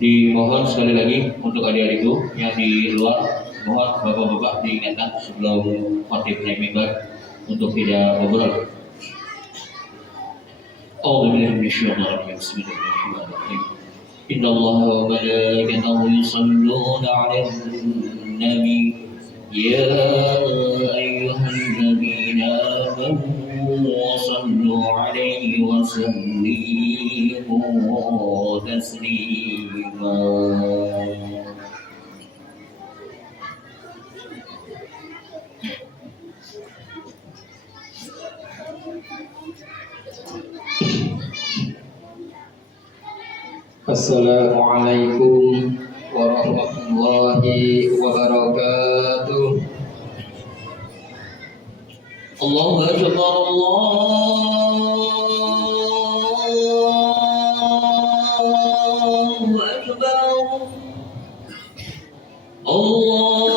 Dimohon sekali lagi untuk adik-adikku yang di luar, mohon bapak-bapak diingatkan sebelum khotib naik mimbar untuk tidak ngobrol. A'udzubillahi minasyaitonir rajim. Bismillahirrahmanirrahim. Innallaha wa malaikatahu yusholluna 'alan nabi ya ayyuhalladzina amanu shallu 'alaihi wa sallimu taslima. Assalamualaikum warahmatullahi wabarakatuh. Allahu akbar, Allahu akbar, Allahu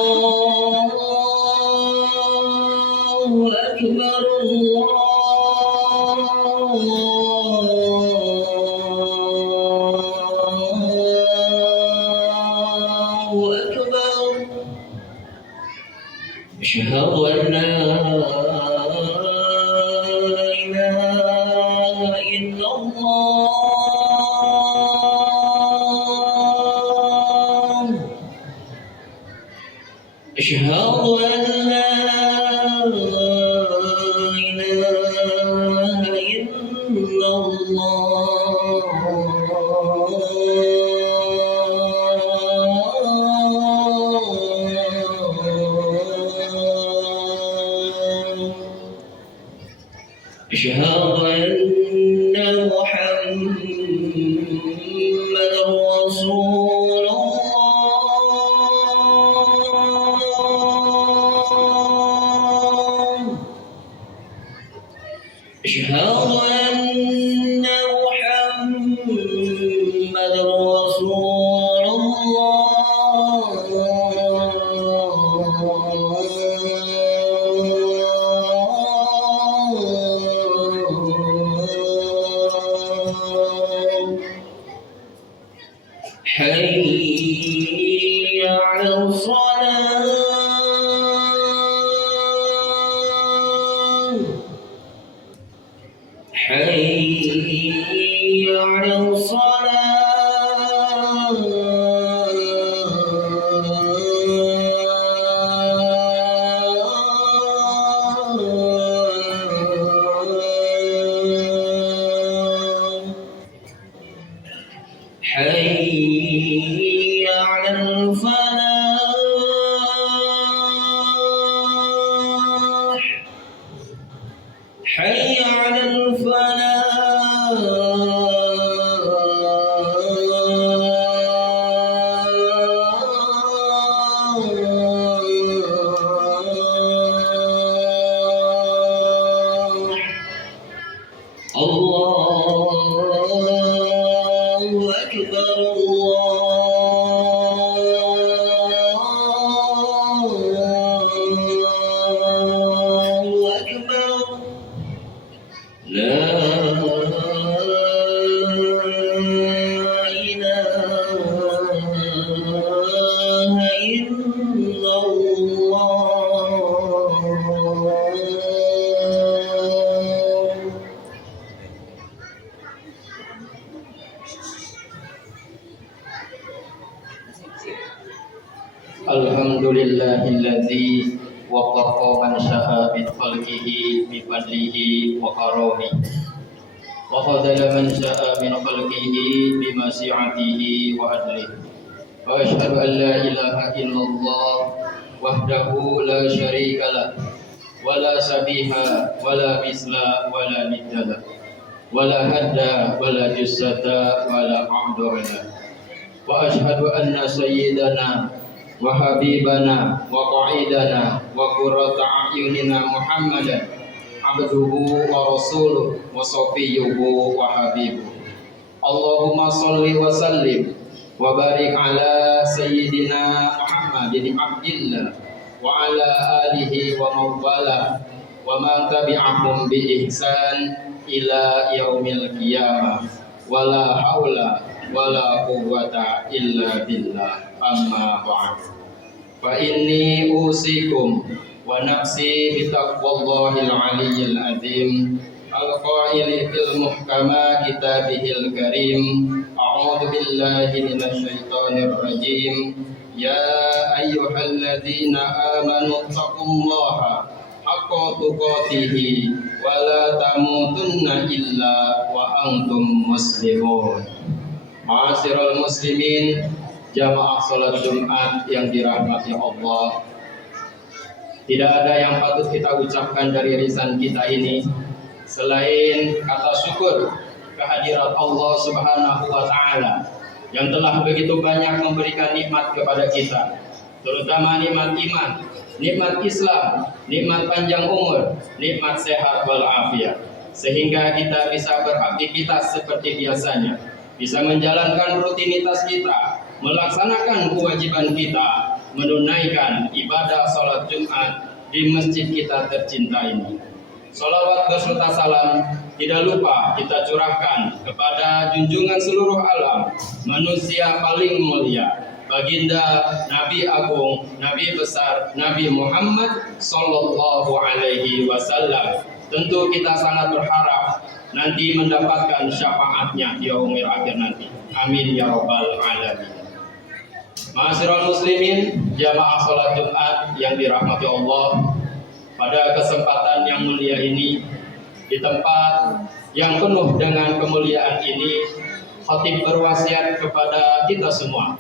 akbar, أشهد أن لا إله إلا الله، أشهد أن لا إله إلا أشهد أن محمدا رسول الله، أشهد أن محمدا رسول حي على الصلاة، حي على الصلاة، حي على الفلاح، حي على الفلاح. الله أكبر، الله أكبر، لا إله إلا الله. Alhamdulillahilladzi waqafa man sya'a min khalqihi bi fadlihi wa karamihi wa khadala man sya'a min khalqihi bi masyiatihi wa adlihi. Wa asyhadu an la ilaha illallah wahdahu la syarika lah wa la sabiha wa la misla wa la nidda wa la hadda wa la jussata wa la a'dala. Wa asyhadu anna sayyidana wa habibana wa qa'idana wa qurrata a'yunina Muhammadan abduhu wa rasuluh wa safiyyuhu wa habibuh. Allahumma salli wa sallim wa barik ala sayyidina Muhammadin abdillah wa ala alihi wa mawwala wa man tabi'ahum bi ihsan ila yaumil qiyamah. wala haula wala quwwata illa billah. Amma ba'd. Fa inni usikum wa nafsi bitaqwallahil aliyyil azim al-qaili fil muhkama kitabihil karim. A'udzu billahi minasy syaithanir rajim. Ya ayyuhalladzina amanu taqullaha haqqa tuqatih wa la tamutunna illa wa antum muslimun. Ma'asyiral muslimin, jamaah salat Jumat yang dirahmati Allah. Tidak ada yang patut kita ucapkan dari lisan kita ini selain kata syukur kehadirat Allah Subhanahu wa taala yang telah begitu banyak memberikan nikmat kepada kita, terutama nikmat iman, nikmat Islam, nikmat panjang umur, nikmat sehat walafiat, sehingga kita bisa beraktivitas seperti biasanya, bisa menjalankan rutinitas kita, melaksanakan kewajiban kita, menunaikan ibadah salat Jumat di masjid kita tercinta ini. Salawat berserta salam tidak lupa kita curahkan kepada junjungan seluruh alam, manusia paling mulia, baginda Nabi Agung, Nabi besar, Nabi Muhammad Sallallahu Alaihi Wasallam. Tentu kita sangat berharap nanti mendapatkan syafaatnya di yaumil akhir nanti. Amin ya rabbal alamin. Ma'asyiral muslimin, jamaah salat Jumat yang dirahmati Allah, pada kesempatan yang mulia ini, di tempat yang penuh dengan kemuliaan ini, khatib berwasiat kepada kita semua,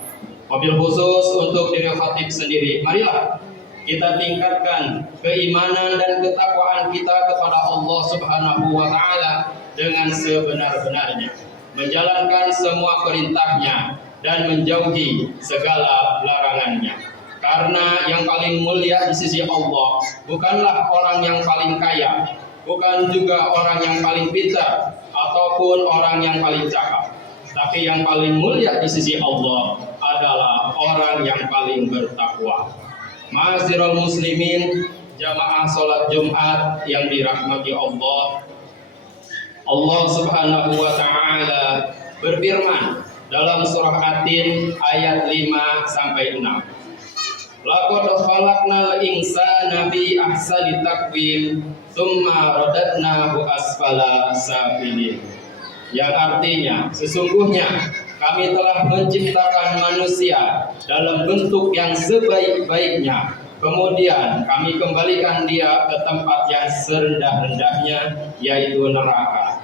wabil khusus untuk diri khatib sendiri. Marilah kita tingkatkan keimanan dan ketakwaan kita kepada Allah Subhanahu wa taala dengan sebenar-benarnya, menjalankan semua perintahnya dan menjauhi segala larangannya. Karena yang paling mulia di sisi Allah bukanlah orang yang paling kaya, bukan juga orang yang paling pintar, ataupun orang yang paling cakap. Tapi yang paling mulia di sisi Allah adalah orang yang paling bertakwa. Ma'asyiral muslimin, jamaah salat Jumat yang dirahmati Allah. Allah Subhanahu wa taala berfirman dalam surah At-Tin ayat 5 sampai 6. Laqad khalaqnal insana fi ahsani taqwim tsumma radadnahu asfala safilin. Yang artinya, sesungguhnya kami telah menciptakan manusia dalam bentuk yang sebaik-baiknya, kemudian kami kembalikan dia ke tempat yang serendah-rendahnya, yaitu neraka.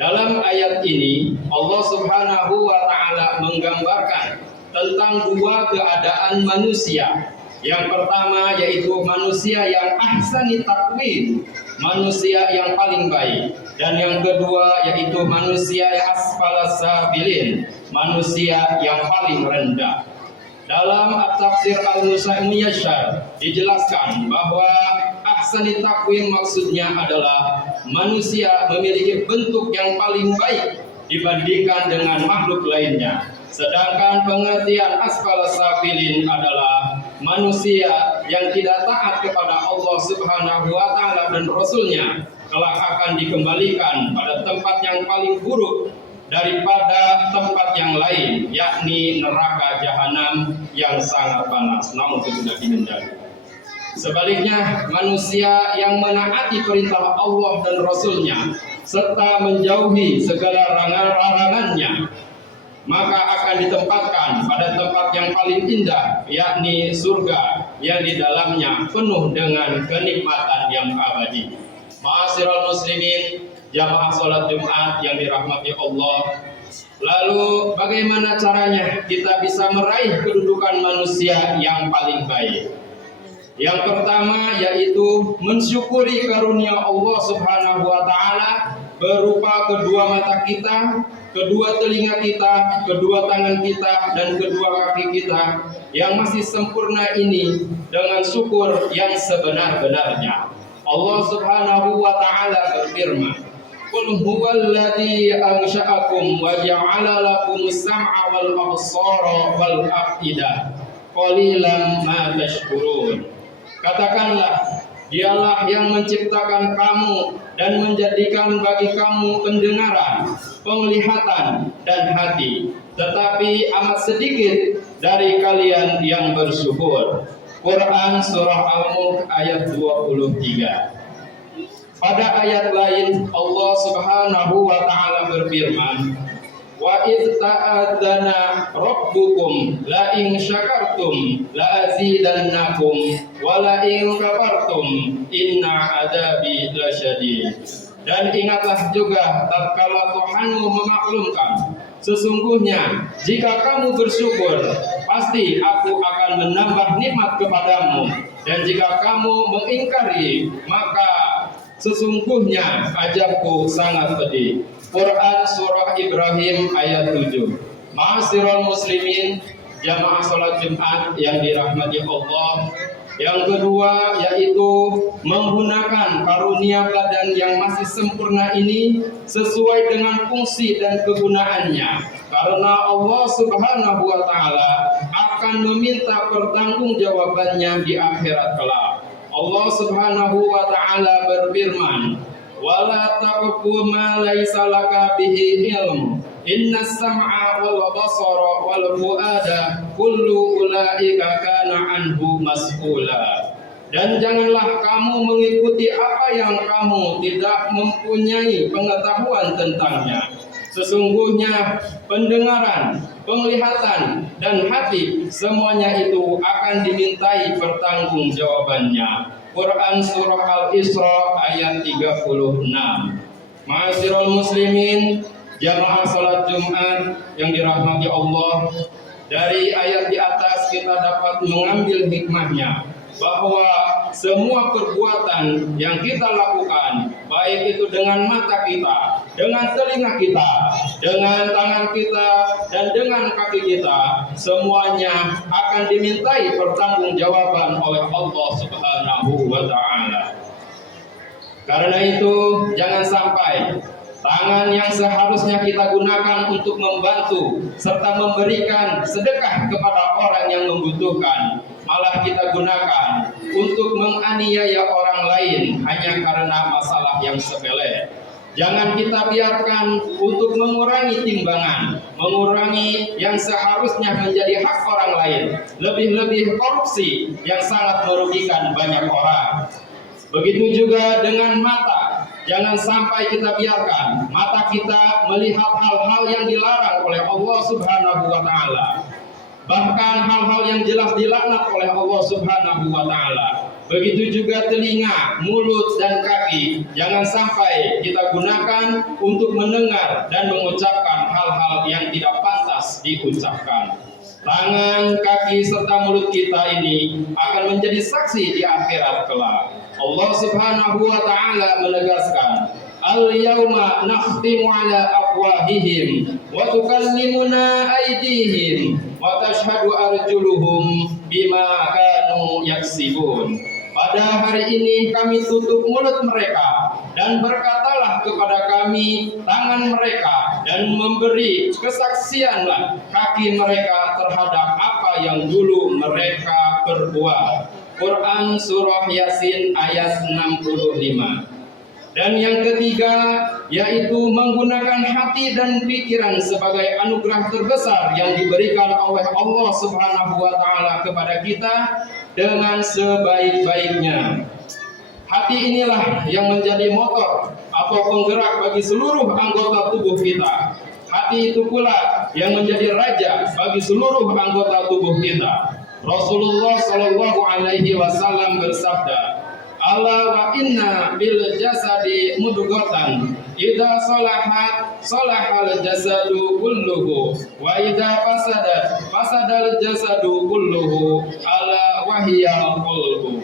Dalam ayat ini Allah Subhanahu wa taala menggambarkan tentang dua keadaan manusia. Yang pertama yaitu manusia yang ahsani taqwim, manusia yang paling baik, dan yang kedua yaitu manusia yang asfala sabilin, manusia yang paling rendah. Dalam At-Tafsir Al-Muyassar dijelaskan bahwa ahsani taqwim maksudnya adalah manusia memiliki bentuk yang paling baik dibandingkan dengan makhluk lainnya. Sedangkan pengertian asfal safilin adalah manusia yang tidak taat kepada Allah Subhanahu wa taala dan Rasulnya, kelak akan dikembalikan pada tempat yang paling buruk daripada tempat yang lain, yakni neraka jahanam yang sangat panas, namun tidak dihindari. Sebaliknya, manusia yang menaati perintah Allah dan Rasulnya serta menjauhi segala larangannya, maka akan ditempatkan pada tempat yang paling indah, yakni surga yang di dalamnya penuh dengan kenikmatan yang abadi. Ma'asyiral muslimin, jamaah salat Jumat yang dirahmati Allah. Lalu bagaimana caranya kita bisa meraih kedudukan manusia yang paling baik? Yang pertama yaitu mensyukuri karunia Allah Subhanahu wa taala berupa kedua mata kita, kedua telinga kita, kedua tangan kita, dan kedua kaki kita yang masih sempurna ini dengan syukur yang sebenar-benarnya. Allah Subhanahu wa taala berfirman, "Qul huwallazi ansha'akum wa ja'ala lakumus sam'a wal absara wal afidah, qalilan ma tashkurun." Katakanlah, dialah yang menciptakan kamu dan menjadikan bagi kamu pendengaran, penglihatan, dan hati, tetapi amat sedikit dari kalian yang bersyukur. Quran Surah Al-Mulk ayat 23. Pada ayat lain Allah Subhanahu wa taala berfirman, "Wa idz ta'adzana rabbukum la in syakartum la azidannakum wa la in kafartum inna adzabi lasyadid." Dan ingatlah juga tatkala Tuhanmu memaklumkan, sesungguhnya jika kamu bersyukur, pasti aku akan menambah nikmat kepadamu, dan jika kamu mengingkari, maka sesungguhnya azabku sangat pedih. Quran Surah Ibrahim ayat 7. Ma'asyiral muslimin, jamaah salat Jumat yang dirahmati Allah. Yang kedua yaitu menggunakan karunia badan yang masih sempurna ini sesuai dengan fungsi dan kegunaannya. Karena Allah Subhanahu wa taala akan meminta pertanggungjawabannya di akhirat kelak. Allah Subhanahu wa taala berfirman, "Wala taqfu ma laysa laka bihi ilm. Innas sam'a wal basara wal fuada kullu ulaika kana anhu mas'ula." Dan janganlah kamu mengikuti apa yang kamu tidak mempunyai pengetahuan tentangnya. Sesungguhnya pendengaran, penglihatan, dan hati semuanya itu akan dimintai pertanggungjawabannya. Quran Surah Al-Isra ayat 36. Ma'asyiral muslimin, jamaah salat Jumat yang dirahmati Allah, dari ayat di atas kita dapat mengambil hikmahnya bahwa semua perbuatan yang kita lakukan, baik itu dengan mata kita, dengan telinga kita, dengan tangan kita, dan dengan kaki kita, semuanya akan dimintai pertanggungjawaban oleh Allah Subhanahu wa taala. Karena itu jangan sampai tangan yang seharusnya kita gunakan untuk membantu serta memberikan sedekah kepada orang yang membutuhkan, malah kita gunakan untuk menganiaya orang lain hanya karena masalah yang sepele. Jangan kita biarkan untuk mengurangi timbangan, mengurangi yang seharusnya menjadi hak orang lain, lebih-lebih korupsi yang sangat merugikan banyak orang. Begitu juga dengan mata. Jangan sampai kita biarkan mata kita melihat hal-hal yang dilarang oleh Allah Subhanahu wa taala. Bahkan hal-hal yang jelas dilaknat oleh Allah Subhanahu wa taala. Begitu juga telinga, mulut, dan kaki. Jangan sampai kita gunakan untuk mendengar dan mengucapkan hal-hal yang tidak pantas diucapkan. Tangan, kaki, serta mulut kita ini akan menjadi saksi di akhirat kelak. Allah Subhanahu wa taala menegaskan, "Al-yauma nakhtimu ala afwahihim wa tukallimuna aydihim wa tashhadu arjuluhum bima kanu yaksibun." Pada hari ini kami tutup mulut mereka dan berkatalah kepada kami tangan mereka, dan memberi kesaksianlah kaki mereka terhadap apa yang dulu mereka perbuat. Quran Surah Yasin ayat 65. Dan yang ketiga yaitu menggunakan hati dan pikiran sebagai anugerah terbesar yang diberikan oleh Allah Subhanahu wa taala kepada kita dengan sebaik-baiknya. Hati inilah yang menjadi motor atau penggerak bagi seluruh anggota tubuh kita. Hati itu pula yang menjadi raja bagi seluruh anggota tubuh kita. Rasulullah Shallallahu Alaihi Wasallam bersabda, "Ala wa inna bil jasadi mudghatan, idza salahat salahal jasadu kulluhu, wa idza fasadat fasadal jasadu kulluhu, ala wahiyal qalbu."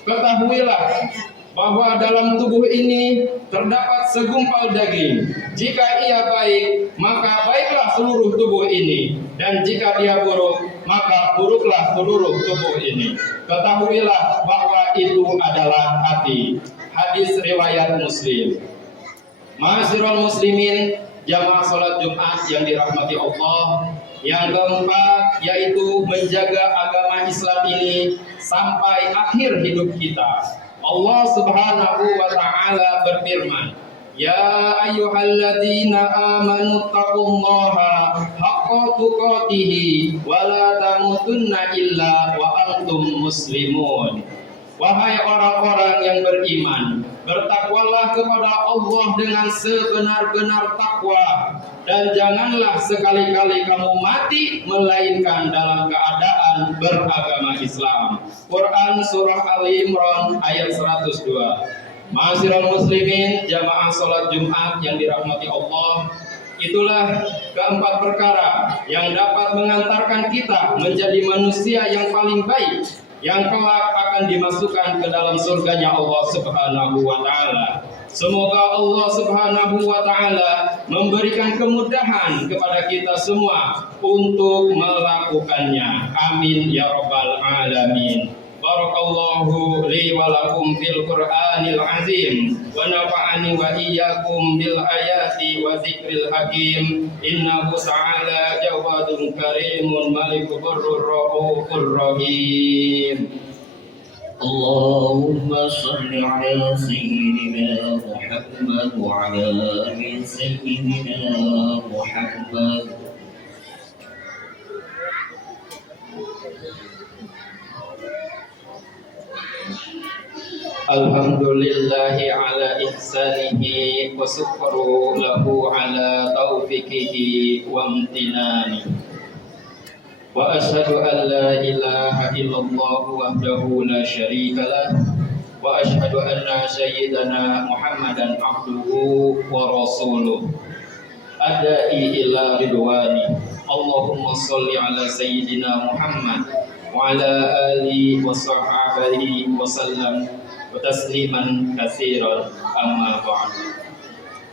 Ketahuilah bahwa dalam tubuh ini terdapat segumpal daging. Jika ia baik, maka baiklah seluruh tubuh ini, dan jika dia buruk, maka buruklah seluruh tubuh ini. Ketahuilah bahwa itu adalah hati. Hadis riwayat Muslim. Ma'asyiral muslimin, jamaah salat Jumat yang dirahmati Allah. Yang keempat yaitu menjaga agama Islam ini sampai akhir hidup kita. Allah Subhanahu wa taala berfirman, Ya ayyuhalladzina amanu taqullaha haqqa tuqatih wa la tamutunna illa wa antum muslimun. Wahai orang-orang yang beriman, bertakwalah kepada Allah dengan sebenar-benar takwa, dan janganlah sekali-kali kamu mati melainkan dalam keadaan beragama Islam. Quran Surah Ali Imran ayat 102. Ma'asyiral muslimin, jamaah salat Jumat yang dirahmati Allah, itulah keempat perkara yang dapat mengantarkan kita menjadi manusia yang paling baik, yang kelak akan dimasukkan ke dalam surganya Allah Subhanahu wa taala. Semoga Allah Subhanahu wa taala memberikan kemudahan kepada kita semua untuk melakukannya. Amin ya rabbal alamin. Barakallahu li wa lakum fil Qur'anil azim wa nafa'ani wa iyyakum bil ayati wa dzikril hakim. Innahu ta'ala jawadun karimun malikul raufur rahim. Allahumma salli ala sayyidina Muhammad wa ala ali sayyidina Muhammad. Alhamdulillahi ala ihsanihi wa syukru lahu ala taufiqihi wa amtinani. Wa ashhadu an la ilaha illallah wahdahu la syarika lah, wa ashhadu anna sayyidana Muhammadan abduhu wa rasuluh adai ila ridwani. Allahumma sholli ala sayyidina Muhammad wa ala alihi wa sahbihi wa sallam wa tasliman katsiran, amma ba'd.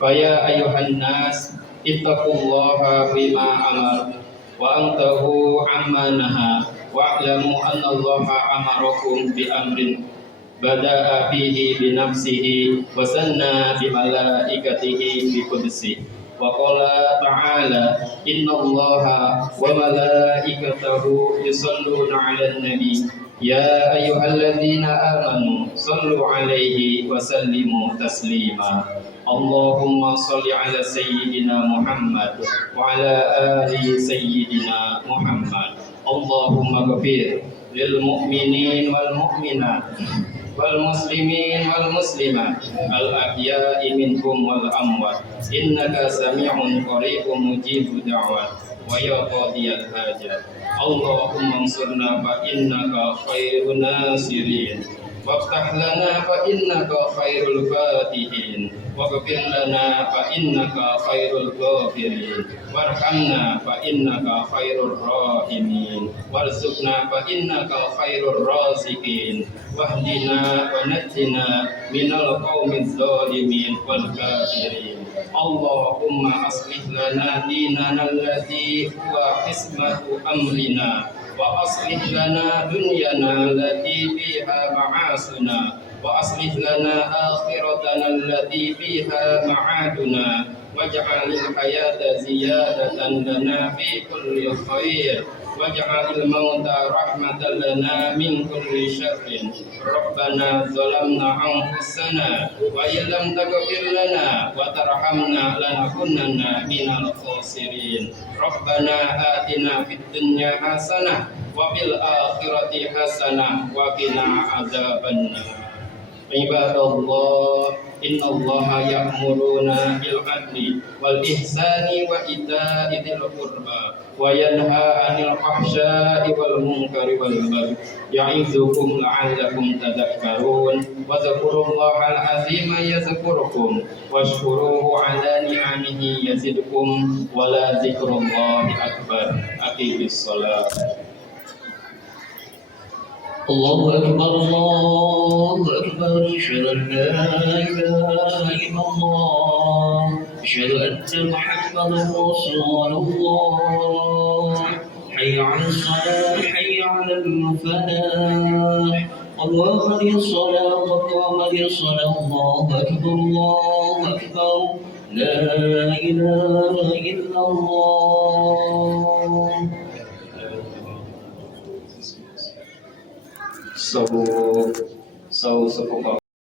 Fa ya ayyuhan nas ittaqullaha bima amar wa antahu amma naha wa'lamu anna Allaha amarakum bi amrin bada'a fihi bi nafsihi wa sanna bi malaikatihi bi qudsi wa qala ta'ala innallaha wa malaikatahu yusalluna 'alan nabi ya ayyuhalladzina amanu sallu 'alaihi wa sallimu taslima. Allahumma salli ala sayyidina Muhammad wa ala ali sayyidina Muhammad. Allahumma ghafir lil mu'minin wal mu'minat wal muslimin wal muslimat al ahya'i minhum wal amwat innaka sami'un qaribun mujibud da'wat wa ya qadiyal hajat. Allahumma ansurna fa innaka khairun nasirin waftah lana fa innaka khairul fatihin waghfir lana fa innaka khairul ghafirin warhamna fa innaka khairur rahimin warzuqna fa innaka khairur raziqin wahdina wa najjina minal qaumiz zalimin wal kafirin. Allahumma aslih lana dinana alladzi huwa ismatu amrina wa aslih lana dunyana allati fiha ma'asuna wa aslih lana akhiratana allati fiha ma'aduna waj'alil hayata ziyadatan lana fi kulli khair waj'alil mauta rahmatan lana min kulli syarrin. Rabbana zalamna anfusana wa illam taghfir lana wa tarhamna lanakunanna minal khasirin. Rabbana atina fid dunya hasanah wa fil akhirati hasanah wa qina adzabannar. Ibadallah, innallaha ya'muruna bil adli wal ihsani wa ita'i dzil qurba wa yanha 'anil fahsya'i wal munkari wal baghi ya'izukum la'allakum tadhakkarun wa dzkurullahal 'azima yazkurukum washkuruhu 'ala ni'amihi yazidkum wa la dzikrullahi akbar. Aqimis shalah. Allahu akbar, Allahu akbar, asyhadu an la ilaha illallah, asyhadu anna Muhammadan rasulullah. Hayya 'alas shalah, hayya 'alal falah. Allahu akbar, Allahu akbar, Allahu akbar, Allahu akbar. La ilaha illallah. So